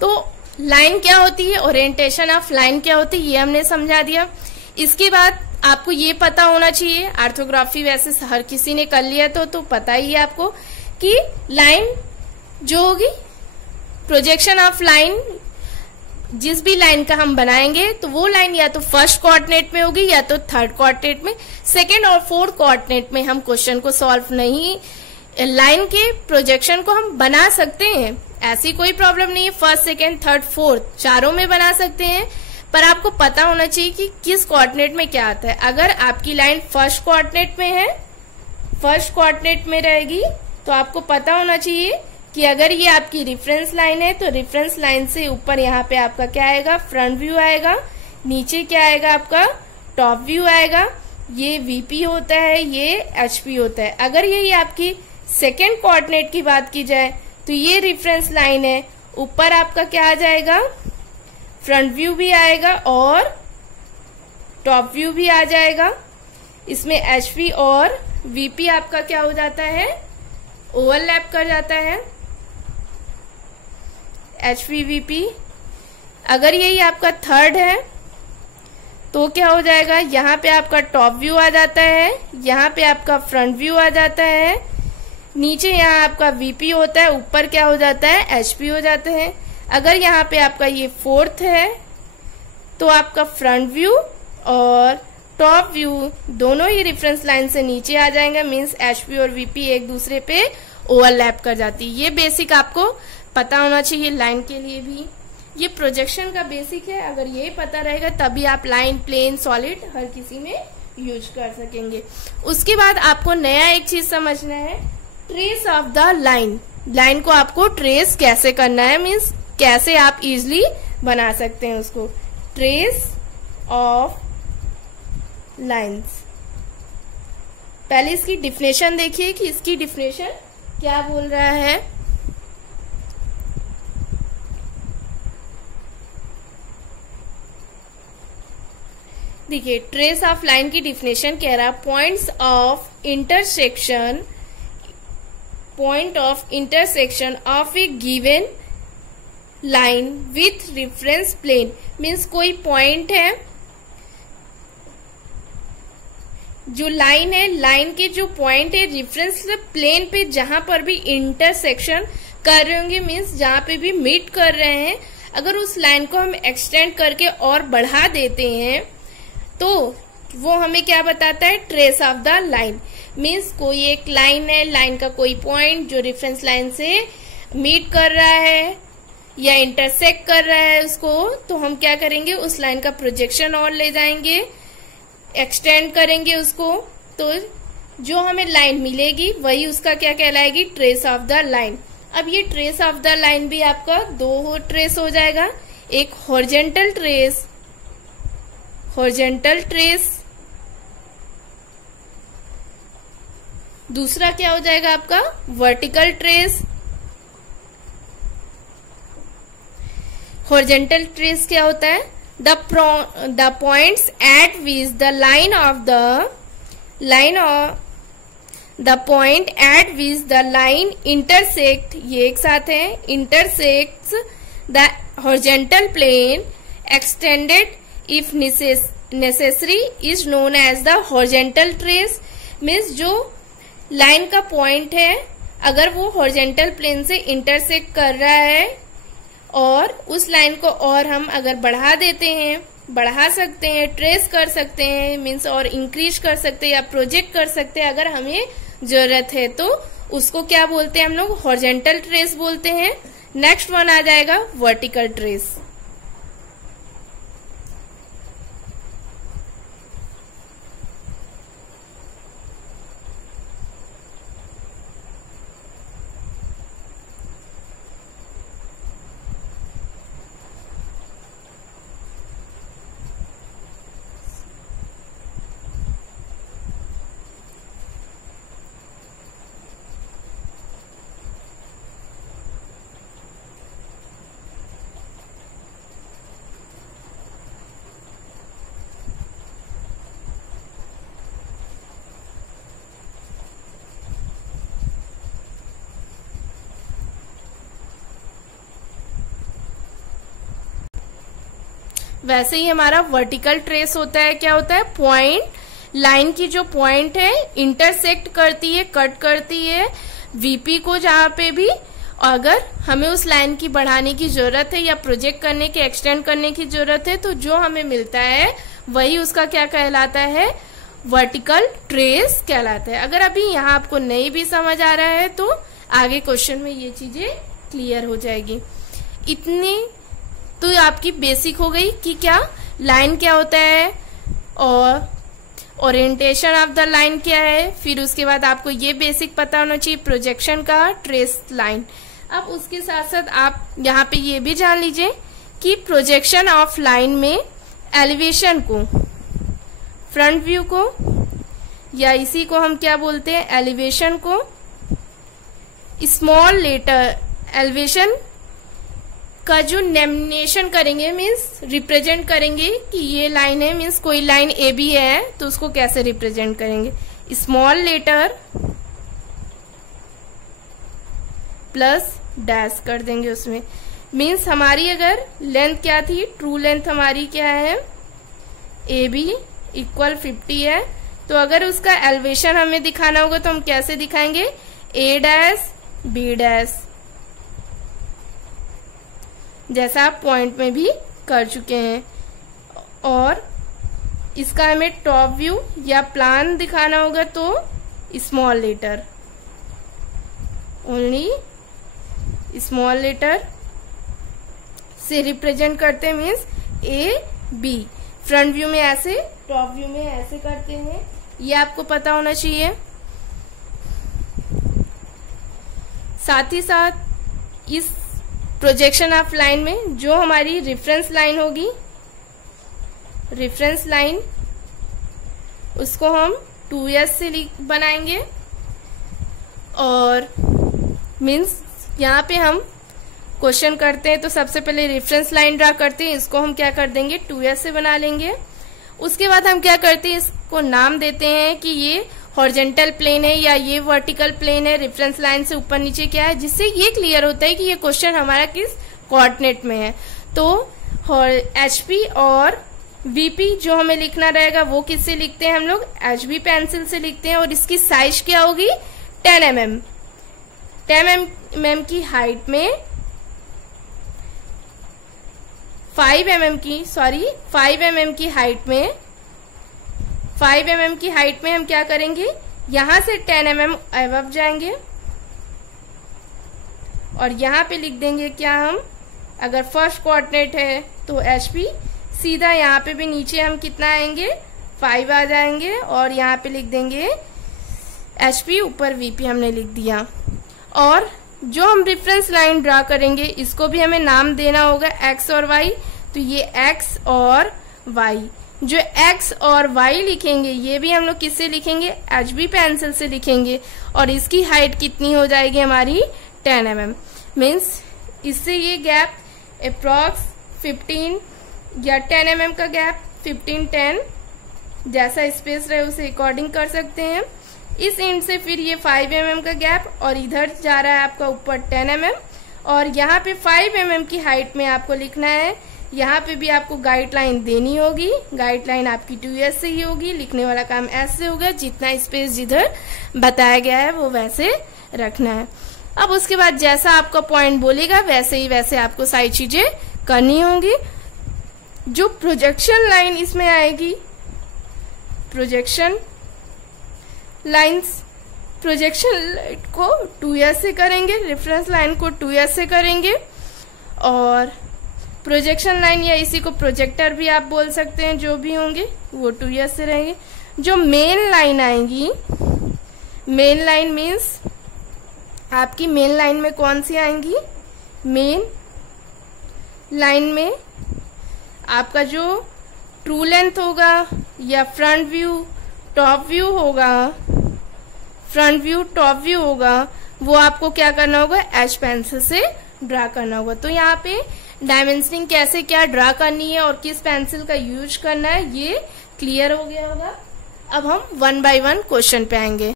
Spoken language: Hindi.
तो लाइन क्या होती है, ओरिएंटेशन ऑफ लाइन क्या होती है, ये हमने समझा दिया। इसके बाद आपको ये पता होना चाहिए, ऑर्थोग्राफी वैसे हर किसी ने कर लिया तो पता ही है आपको कि लाइन जो होगी, प्रोजेक्शन ऑफ लाइन, जिस भी लाइन का हम बनाएंगे तो वो लाइन या तो फर्स्ट कोऑर्डिनेट में होगी या तो थर्ड कोऑर्डिनेट में। सेकेंड और फोर्थ कोऑर्डिनेट में हम क्वेश्चन को सॉल्व नहीं, लाइन के प्रोजेक्शन को हम बना सकते हैं, ऐसी कोई प्रॉब्लम नहीं है। फर्स्ट, सेकेंड, थर्ड, फोर्थ चारों में बना सकते हैं, पर आपको पता होना चाहिए कि किस कोऑर्डिनेट में क्या आता है। अगर आपकी लाइन फर्स्ट कोऑर्डिनेट में है, फर्स्ट कोऑर्डिनेट में रहेगी, तो आपको पता होना चाहिए कि अगर ये आपकी रेफरेंस लाइन है तो रेफरेंस लाइन से ऊपर यहाँ पे आपका क्या आएगा, फ्रंट व्यू आएगा, नीचे क्या आएगा आपका, टॉप व्यू आएगा। ये वीपी होता है, ये एचपी होता है। अगर यही आपकी सेकेंड कोऑर्डिनेट की बात की जाए तो ये रेफरेंस लाइन है, ऊपर आपका क्या आ जाएगा, फ्रंट व्यू भी आएगा और टॉप व्यू भी आ जाएगा। इसमें एचपी और वीपी आपका क्या हो जाता है, ओवरलैप कर जाता है, एचपी वीपी। अगर यही आपका थर्ड है तो क्या हो जाएगा, यहाँ पे आपका टॉप व्यू आ जाता है, यहाँ पे आपका फ्रंट व्यू आ जाता है, नीचे यहाँ आपका वीपी होता है, ऊपर क्या हो जाता है, एचपी हो जाते हैं। अगर यहाँ पे आपका ये फोर्थ है तो आपका फ्रंट व्यू और टॉप व्यू दोनों ही रेफरेंस लाइन से नीचे आ जाएंगे, मींस एचपी और वीपी एक दूसरे पे ओवरलैप कर जाती है। ये बेसिक आपको पता होना चाहिए लाइन के लिए भी, ये प्रोजेक्शन का बेसिक है। अगर ये पता रहेगा तभी आप लाइन, प्लेन, सॉलिड हर किसी में यूज कर सकेंगे। उसके बाद आपको नया एक चीज समझना है, trace of the line. Line को आपको ट्रेस कैसे करना है, मीन्स कैसे आप इजिली बना सकते हैं उसको, ट्रेस ऑफ लाइन्स। पहले इसकी डिफिनेशन देखिए कि इसकी डिफिनेशन क्या बोल रहा है। देखिए, ट्रेस ऑफ लाइन की डिफिनेशन कह रहा है, point of intersection of a given line with reference plane. Means कोई पॉइंट है, जो लाइन है, लाइन के जो पॉइंट है रेफरेंस प्लेन पे जहां पर भी इंटरसेक्शन कर रहे होंगे, मीन्स जहां पे भी मीट कर रहे हैं, अगर उस लाइन को हम एक्सटेंड करके और बढ़ा देते हैं तो वो हमें क्या बताता है, trace of the line. Means कोई एक लाइन है, लाइन का कोई पॉइंट जो रेफरेंस लाइन से मीट कर रहा है या इंटरसेक्ट कर रहा है उसको, तो हम क्या करेंगे, उस लाइन का प्रोजेक्शन और ले जाएंगे, एक्सटेंड करेंगे उसको, तो जो हमें लाइन मिलेगी वही उसका क्या कहलाएगी, ट्रेस ऑफ द लाइन। अब ये ट्रेस ऑफ द लाइन भी आपका दो ट्रेस हो जाएगा, एक हॉरिजॉन्टल ट्रेस, दूसरा क्या हो जाएगा आपका, वर्टिकल ट्रेस। हॉरिजॉन्टल ट्रेस क्या होता है, the points at which the point at which the line intersect, ये एक साथ है, intersects the horizontal plane extended if necessary is known as the horizontal trace। Means जो लाइन का पॉइंट है अगर वो हॉरिजॉन्टल प्लेन से इंटरसेक्ट कर रहा है और उस लाइन को और हम अगर बढ़ा देते हैं, बढ़ा सकते हैं, ट्रेस कर सकते हैं, मीन्स और इंक्रीज कर सकते हैं या प्रोजेक्ट कर सकते हैं अगर हमें जरूरत है, तो उसको क्या बोलते हैं हम लोग, हॉरिजॉन्टल ट्रेस बोलते हैं। नेक्स्ट वन आ जाएगा वर्टिकल ट्रेस। वैसे ही हमारा वर्टिकल ट्रेस होता है, क्या होता है, पॉइंट, लाइन की जो पॉइंट है इंटरसेक्ट करती है, कट करती है वीपी को, जहां पे भी अगर हमें उस लाइन की बढ़ाने की जरूरत है या प्रोजेक्ट करने की, एक्सटेंड करने की जरूरत है, तो जो हमें मिलता है वही उसका क्या कहलाता है, वर्टिकल ट्रेस कहलाता है। अगर अभी यहाँ आपको नहीं भी समझ आ रहा है तो आगे क्वेश्चन में ये चीजें क्लियर हो जाएगी। इतनी तो आपकी बेसिक हो गई कि क्या लाइन क्या होता है और ओरिएंटेशन ऑफ द लाइन क्या है। फिर उसके बाद आपको ये बेसिक पता होना चाहिए प्रोजेक्शन का, ट्रेस लाइन। अब उसके साथ साथ आप यहाँ पे ये भी जान लीजिए कि प्रोजेक्शन ऑफ लाइन में एलिवेशन को, फ्रंट व्यू को, या इसी को हम क्या बोलते हैं, एलिवेशन को, स्मॉल लेटर एलिवेशन का जो नॉमिनेशन करेंगे, मीन्स रिप्रेजेंट करेंगे कि ये लाइन है, मीन्स कोई लाइन ए बी है तो उसको कैसे रिप्रेजेंट करेंगे, स्मॉल लेटर प्लस डैश कर देंगे उसमें। मीन्स हमारी अगर लेंथ क्या थी, ट्रू लेंथ हमारी क्या है, ए बी इक्वल 50 है, तो अगर उसका एलिवेशन हमें दिखाना होगा तो हम कैसे दिखाएंगे, ए डैश बी डैश, जैसा आप पॉइंट में भी कर चुके हैं। और इसका हमें टॉप व्यू या प्लान दिखाना होगा तो small letter, only small letter से रिप्रेजेंट करते हैं, means A B. Front view में ऐसे, टॉप व्यू में ऐसे करते हैं, ये आपको पता होना चाहिए। साथ ही साथ इस प्रोजेक्शन ऑफ लाइन में जो हमारी रेफरेंस लाइन होगी, रेफरेंस लाइन, उसको हम 2s से बनाएंगे। और मीन्स यहाँ पे हम क्वेश्चन करते हैं तो सबसे पहले रेफरेंस लाइन ड्रा करते हैं, इसको हम क्या कर देंगे, 2s से बना लेंगे। उसके बाद हम क्या करते हैं, इसको नाम देते हैं कि ये हॉरिजॉन्टल प्लेन है या ये वर्टिकल प्लेन है, रेफरेंस लाइन से ऊपर नीचे क्या है, जिससे ये क्लियर होता है कि ये क्वेश्चन हमारा किस कोऑर्डिनेट में है। तो HP और VP जो हमें लिखना रहेगा वो किससे लिखते हैं हम लोग, HB पेंसिल से लिखते हैं। और इसकी साइज क्या होगी, 10 mm। 10 mm की हाइट में 5 mm की हाइट में 5 mm की हाइट में हम क्या करेंगे, यहां से 10 mm अबव जाएंगे और यहां पे लिख देंगे क्या हम, अगर फर्स्ट कोऑर्डिनेट है तो HP, सीधा यहाँ पे भी नीचे हम कितना आएंगे, 5 आ जाएंगे और यहाँ पे लिख देंगे HP, ऊपर VP हमने लिख दिया। और जो हम रेफरेंस लाइन ड्रा करेंगे इसको भी हमें नाम देना होगा X और Y, तो ये X और Y, जो X और Y लिखेंगे ये भी हम लोग किससे लिखेंगे, HB पेंसिल से लिखेंगे। और इसकी हाइट कितनी हो जाएगी हमारी, 10 mm। मीन्स इससे ये गैप अप्रॉक्स 15 या 10 mm का गैप, 15-10 जैसा स्पेस रहे उसे अकॉर्डिंग कर सकते हैं। इस एंड से फिर ये 5 mm का गैप और इधर जा रहा है आपका ऊपर 10 mm और यहाँ पे 5 mm की हाइट में आपको लिखना है। यहाँ पे भी आपको गाइडलाइन देनी होगी, गाइडलाइन आपकी 2s से ही होगी, लिखने वाला काम s से होगा, जितना स्पेस जिधर बताया गया है वो वैसे रखना है। अब उसके बाद जैसा आपका पॉइंट बोलेगा वैसे ही वैसे आपको सारी चीजें करनी होंगी। जो प्रोजेक्शन लाइन इसमें आएगी, प्रोजेक्शन लाइंस, प्रोजेक्शन को 2s से करेंगे, रेफरेंस लाइन को 2s से करेंगे और प्रोजेक्शन लाइन या इसी को प्रोजेक्टर भी आप बोल सकते हैं, जो भी होंगे वो 2s से रहेंगे। जो मेन लाइन आएंगी, मेन लाइन मीन्स आपकी मेन लाइन में कौन सी आएंगी, मेन लाइन में आपका जो ट्रू लेंथ होगा या फ्रंट व्यू टॉप व्यू होगा, फ्रंट व्यू टॉप व्यू होगा, वो आपको क्या करना होगा, एच पेंसिल से ड्रा करना होगा। तो यहाँ पे डायमेंशनिंग कैसे क्या ड्रा करनी है और किस पेंसिल का यूज करना है ये क्लियर हो गया होगा। अब हम 1 by 1 क्वेश्चन पे आएंगे।